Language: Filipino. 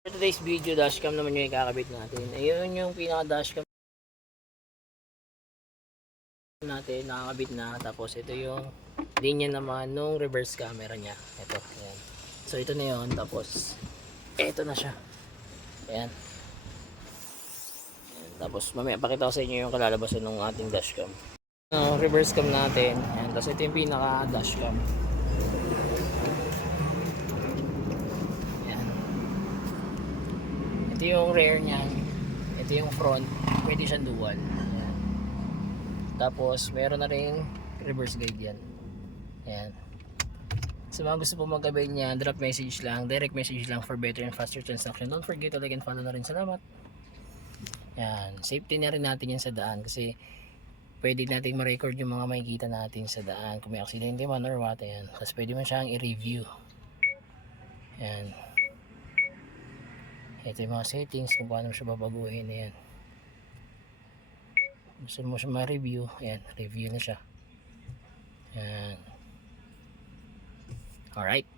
For today's video, dashcam naman yung ikakabit natin. Ayun yung pinaka dashcam natin, nakakabit na. Tapos ito yung linya naman nung reverse camera niya. Ito, ayan. So ito na yun, tapos ito na siya. Ayan. Ayan. Tapos mamaya pakita ko sa inyo yung kalalabasan ng ating dashcam. Reverse cam natin. Ayan. Tapos ito yung pinaka dashcam. Ayan. Ito yung rear niya. Ito yung front. Pwede siyang dual. Ayan. Tapos meron na ring reverse guide yan. Ayan. Sa mga gusto po magkabay niya, drop message lang, direct message lang for better and faster transaction. Don't forget to like and follow na rin. Salamat. Ayan. Safety na rin natin yan sa daan kasi pwede natin ma-record yung mga makikita natin sa daan. Kung may aksidente man or what, ayan. Tapos pwede mo siyang i-review. Ayan. Ito yung mga settings kung paano mo siya babaguhin. Ayan. Gusto mo siya ma-review. Ayan. Review na siya. Ayan. Alright.